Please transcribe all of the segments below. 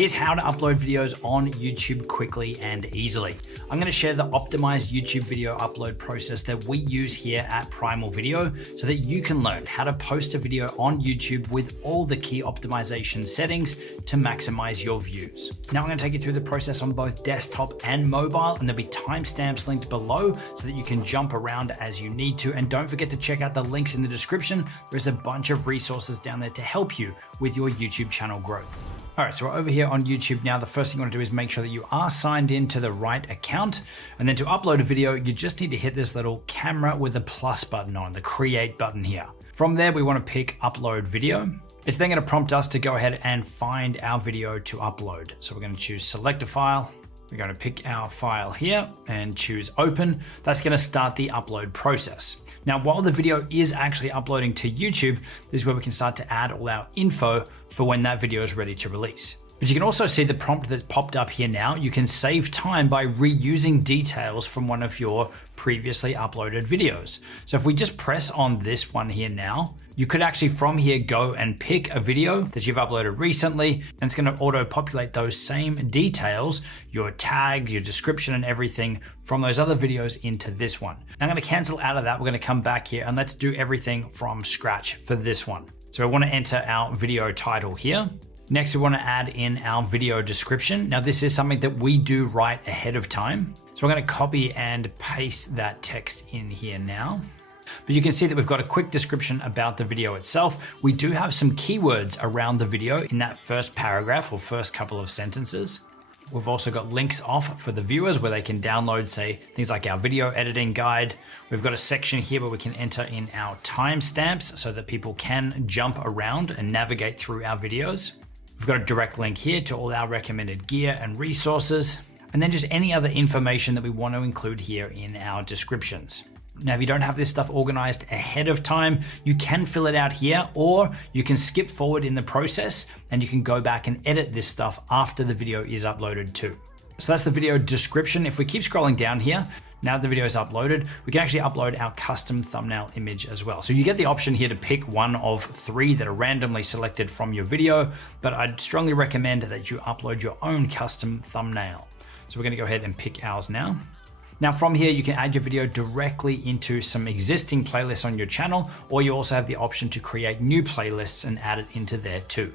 Here's how to upload videos on YouTube quickly and easily. I'm going to share the optimized YouTube video upload process that we use here at Primal Video so that you can learn how to post a video on YouTube with all the key optimization settings to maximize your views. Now I'm going to take you through the process on both desktop and mobile, and there'll be timestamps linked below so that you can jump around as you need to. And don't forget to check out the links in the description. There's a bunch of resources down there to help you with your YouTube channel growth. All right, so we're over here on YouTube now. The first thing you want to do is make sure that you are signed into the right account. And then to upload a video, you just need to hit this little camera with a plus button on, the create button here. From there, we want to pick upload video. It's then going to prompt us to go ahead and find our video to upload. So we're going to choose select a file. We're going to pick our file here and choose open. That's going to start the upload process. Now, while the video is actually uploading to YouTube, this is where we can start to add all our info for when that video is ready to release. But you can also see the prompt that's popped up here now. You can save time by reusing details from one of your previously uploaded videos. So if we just press on this one here now, you could actually from here go and pick a video that you've uploaded recently, and it's going to auto populate those same details, your tags, your description and everything from those other videos into this one. Now I'm going to cancel out of that. We're going to come back here and let's do everything from scratch for this one. So I want to enter our video title here. Next, we want to add in our video description. Now, this is something that we do right ahead of time. So we're going to copy and paste that text in here now. But you can see that we've got a quick description about the video itself. We do have some keywords around the video in that first paragraph or first couple of sentences. We've also got links off for the viewers where they can download, say, things like our video editing guide. We've got a section here where we can enter in our timestamps so that people can jump around and navigate through our videos. We've got a direct link here to all our recommended gear and resources, and then just any other information that we want to include here in our descriptions. Now, if you don't have this stuff organized ahead of time, you can fill it out here, or you can skip forward in the process and you can go back and edit this stuff after the video is uploaded too. So that's the video description. If we keep scrolling down here, now that the video is uploaded, we can actually upload our custom thumbnail image as well. So you get the option here to pick one of 3 that are randomly selected from your video, but I'd strongly recommend that you upload your own custom thumbnail. So we're going to go ahead and pick ours now. Now from here, you can add your video directly into some existing playlists on your channel, or you also have the option to create new playlists and add it into there too.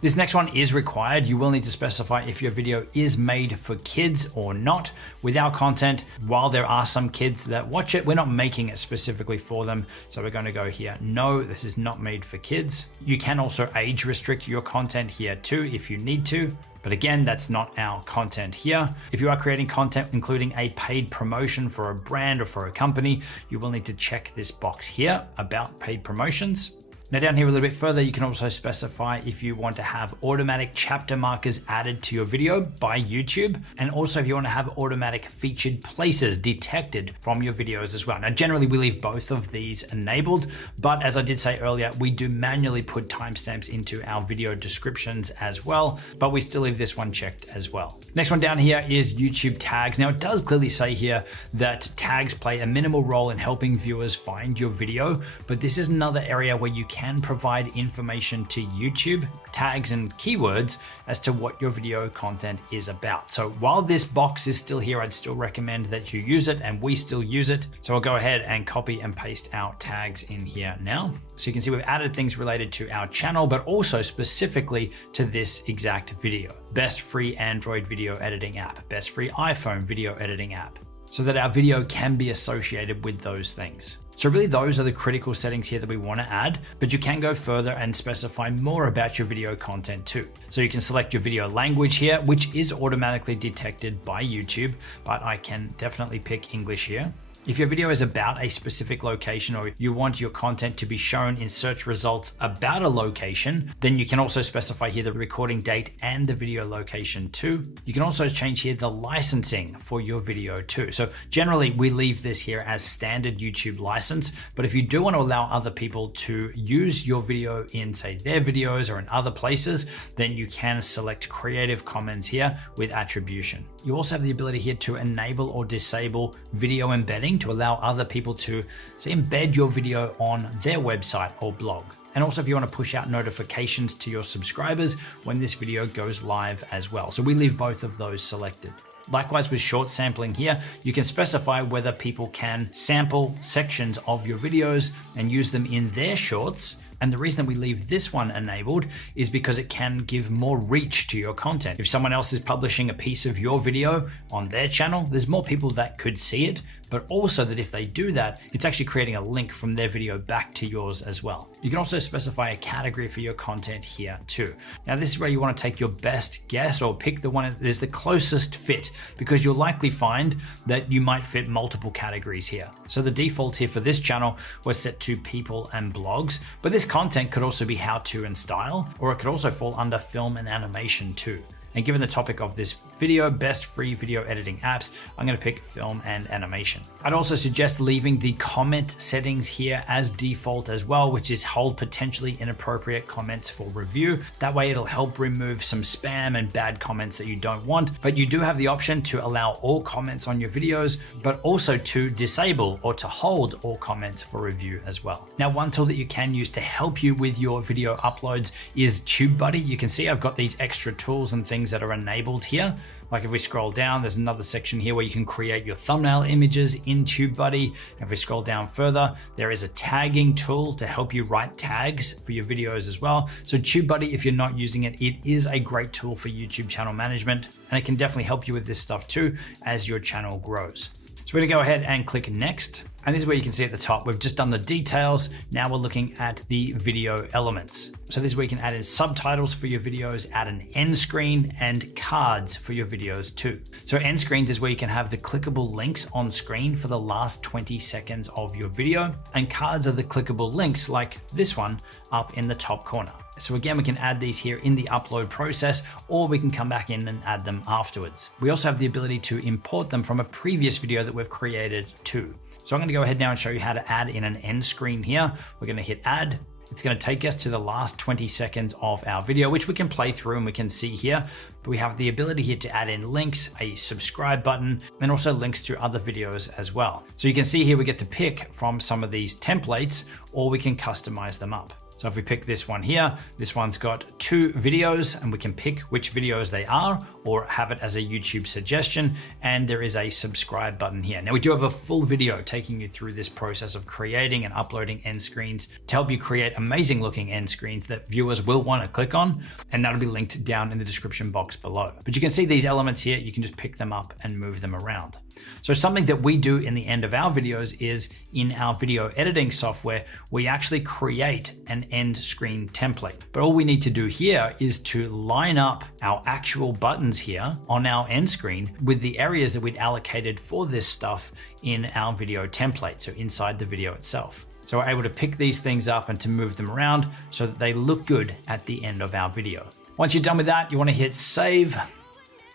This next one is required. You will need to specify if your video is made for kids or not. With our content, while there are some kids that watch it, we're not making it specifically for them. So we're going to go here, no, this is not made for kids. You can also age restrict your content here too if you need to. But again, that's not our content here. If you are creating content including a paid promotion for a brand or for a company, you will need to check this box here about paid promotions. Now down here a little bit further, you can also specify if you want to have automatic chapter markers added to your video by YouTube, and also if you want to have automatic featured places detected from your videos as well. Now generally we leave both of these enabled, but as I did say earlier, we do manually put timestamps into our video descriptions as well, but we still leave this one checked as well. Next one down here is YouTube tags. Now it does clearly say here that tags play a minimal role in helping viewers find your video, but this is another area where you can provide information to YouTube, tags and keywords as to what your video content is about. So while this box is still here, I'd still recommend that you use it, and we still use it. So I'll go ahead and copy and paste our tags in here now. So you can see we've added things related to our channel, but also specifically to this exact video. Best free Android video editing app, best free iPhone video editing app, so that our video can be associated with those things. So really those are the critical settings here that we want to add, but you can go further and specify more about your video content too. So you can select your video language here, which is automatically detected by YouTube, but I can definitely pick English here. If your video is about a specific location, or you want your content to be shown in search results about a location, then you can also specify here the recording date and the video location too. You can also change here the licensing for your video too. So generally we leave this here as standard YouTube license, but if you do want to allow other people to use your video in, say, their videos or in other places, then you can select Creative Commons here with attribution. You also have the ability here to enable or disable video embedding to allow other people to say embed your video on their website or blog. And also if you want to push out notifications to your subscribers when this video goes live as well. So we leave both of those selected. Likewise with short sampling here, you can specify whether people can sample sections of your videos and use them in their shorts. And the reason that we leave this one enabled is because it can give more reach to your content. If someone else is publishing a piece of your video on their channel, there's more people that could see it, but also that if they do that, it's actually creating a link from their video back to yours as well. You can also specify a category for your content here too. Now this is where you want to take your best guess or pick the one that is the closest fit, because you'll likely find that you might fit multiple categories here. So the default here for this channel was set to people and blogs, but this content could also be how to and style, or it could also fall under film and animation too. And given the topic of this video, best free video editing apps, I'm going to pick film and animation. I'd also suggest leaving the comment settings here as default as well, which is hold potentially inappropriate comments for review. That way it'll help remove some spam and bad comments that you don't want. But you do have the option to allow all comments on your videos, but also to disable or to hold all comments for review as well. Now, one tool that you can use to help you with your video uploads is TubeBuddy. You can see I've got these extra tools and things that are enabled here. Like if we scroll down, there's another section here where you can create your thumbnail images in TubeBuddy. If we scroll down further, there is a tagging tool to help you write tags for your videos as well. So TubeBuddy, if you're not using it, it is a great tool for YouTube channel management, and it can definitely help you with this stuff too as your channel grows. So we're gonna go ahead and click next. And this is where you can see at the top, we've just done the details. Now we're looking at the video elements. So this is where you can add in subtitles for your videos, add an end screen and cards for your videos too. So end screens is where you can have the clickable links on screen for the last 20 seconds of your video. And cards are the clickable links like this one up in the top corner. So again, we can add these here in the upload process, or we can come back in and add them afterwards. We also have the ability to import them from a previous video that we've created too. So I'm going to go ahead now and show you how to add in an end screen here. We're going to hit add. It's going to take us to the last 20 seconds of our video, which we can play through and we can see here. But we have the ability here to add in links, a subscribe button, and also links to other videos as well. So you can see here we get to pick from some of these templates, or we can customize them up. So if we pick this one here, this one's got 2 videos and we can pick which videos they are or have it as a YouTube suggestion. And there is a subscribe button here. Now we do have a full video taking you through this process of creating and uploading end screens to help you create amazing looking end screens that viewers will want to click on. And that'll be linked down in the description box below. But you can see these elements here, you can just pick them up and move them around. So something that we do in the end of our videos is in our video editing software, we actually create an end screen template. But all we need to do here is to line up our actual buttons here on our end screen with the areas that we'd allocated for this stuff in our video template, so inside the video itself. So we're able to pick these things up and to move them around so that they look good at the end of our video. Once you're done with that, you want to hit save.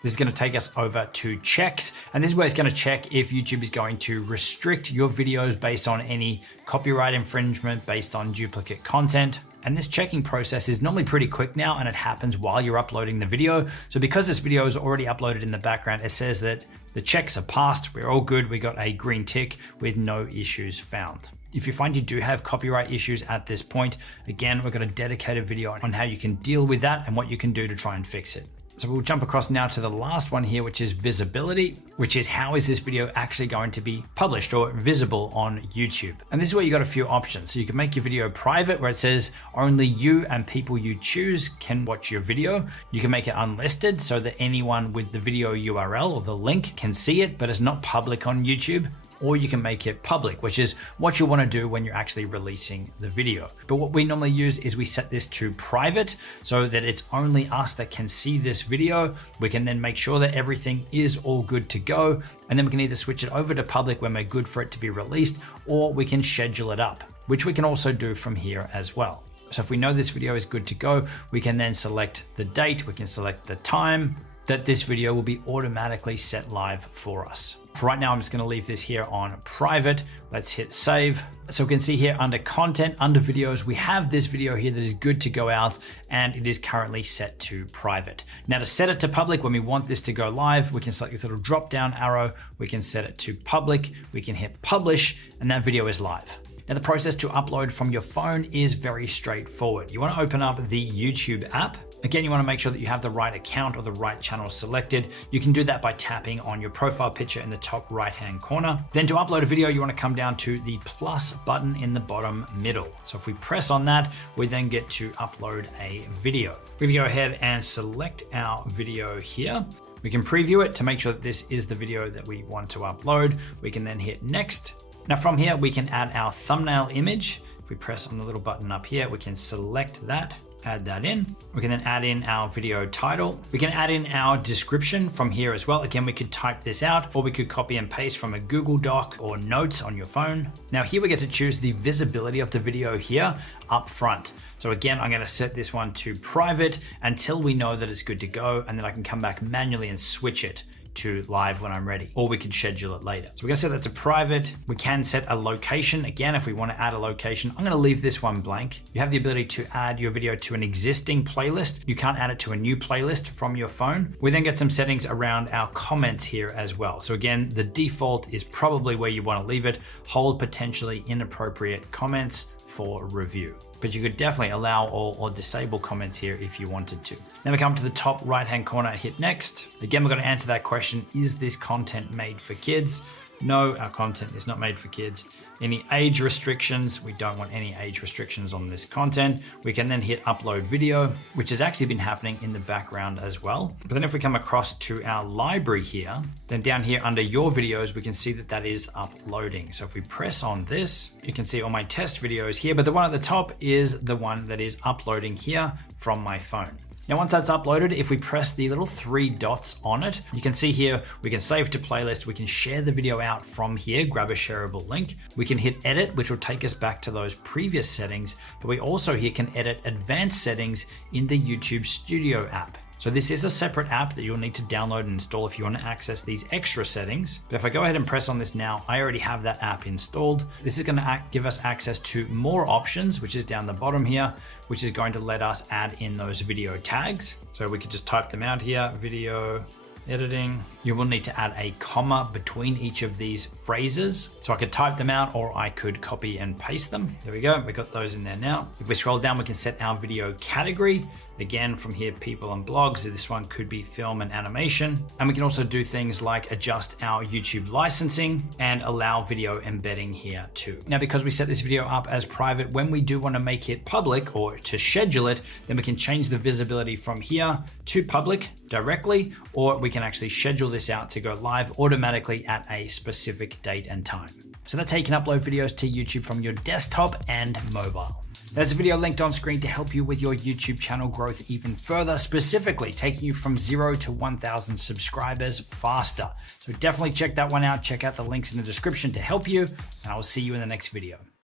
This is going to take us over to checks, and this is where it's going to check if YouTube is going to restrict your videos based on any copyright infringement, based on duplicate content. And this checking process is normally pretty quick now, and it happens while you're uploading the video. So because this video is already uploaded in the background, it says that the checks are passed, we're all good, we got a green tick with no issues found. If you find you do have copyright issues at this point, again, we've got a dedicated video on how you can deal with that and what you can do to try and fix it. So we'll jump across now to the last one here, which is visibility, which is how is this video actually going to be published or visible on YouTube? And this is where you got a few options. So you can make your video private where it says only you and people you choose can watch your video. You can make it unlisted so that anyone with the video URL or the link can see it, but it's not public on YouTube. Or you can make it public, which is what you want to do when you're actually releasing the video. But what we normally use is we set this to private so that it's only us that can see this video. We can then make sure that everything is all good to go. And then we can either switch it over to public when we're good for it to be released, or we can schedule it up, which we can also do from here as well. So if we know this video is good to go, we can then select the date, we can select the time that this video will be automatically set live for us. For right now, I'm just going to leave this here on private. Let's hit save. So we can see here under content, under videos, we have this video here that is good to go out, and it is currently set to private. Now to set it to public, when we want this to go live, we can select this little drop down arrow. We can set it to public. We can hit publish, and that video is live. Now the process to upload from your phone is very straightforward. You want to open up the YouTube app. Again, you want to make sure that you have the right account or the right channel selected. You can do that by tapping on your profile picture in the top right-hand corner. Then to upload a video, you want to come down to the plus button in the bottom middle. So if we press on that, we then get to upload a video. We can go ahead and select our video here. We can preview it to make sure that this is the video that we want to upload. We can then hit next. Now from here, we can add our thumbnail image. If we press on the little button up here, we can select that, add that in. We can then add in our video title. We can add in our description from here as well. Again, we could type this out, or we could copy and paste from a Google Doc or notes on your phone. Now here we get to choose the visibility of the video here up front. So again, I'm gonna set this one to private until we know that it's good to go, and then I can come back manually and switch it to live when I'm ready, or we could schedule it later. So we're gonna set that to private. We can set a location. Again, if we wanna add a location, I'm gonna leave this one blank. You have the ability to add your video to an existing playlist. You can't add it to a new playlist from your phone. We then get some settings around our comments here as well. So again, the default is probably where you wanna leave it. Hold potentially inappropriate comments for review. But you could definitely allow all or disable comments here if you wanted to. Then we come to the top right-hand corner, hit next. Again, we're gonna answer that question, is this content made for kids? No, our content is not made for kids. Any age restrictions? We don't want any age restrictions on this content. We can then hit upload video, which has actually been happening in the background as well. But then if we come across to our library here, then down here under your videos, we can see that that is uploading. So if we press on this, you can see all my test videos here, but the one at the top is the one that is uploading here from my phone. Now, once that's uploaded, if we press the little 3 dots on it, you can see here, we can save to playlist. We can share the video out from here, grab a shareable link. We can hit edit, which will take us back to those previous settings, but we also here can edit advanced settings in the YouTube Studio app. So this is a separate app that you'll need to download and install if you want to access these extra settings. But if I go ahead and press on this now, I already have that app installed. This is going to give us access to more options, which is down the bottom here, which is going to let us add in those video tags. So we could just type them out here, video editing. You will need to add a comma between each of these phrases. So I could type them out, or I could copy and paste them. There we go, we got those in there now. If we scroll down, we can set our video category. Again, from here, people and blogs. This one could be film and animation. And we can also do things like adjust our YouTube licensing and allow video embedding here too. Now, because we set this video up as private, when we do want to make it public or to schedule it, then we can change the visibility from here to public directly, or we can actually schedule this out to go live automatically at a specific date and time. So that's how you can upload videos to YouTube from your desktop and mobile. There's a video linked on screen to help you with your YouTube channel growth even further, specifically taking you from 0 to 1,000 subscribers faster. So definitely check that one out. Check out the links in the description to help you, and I will see you in the next video.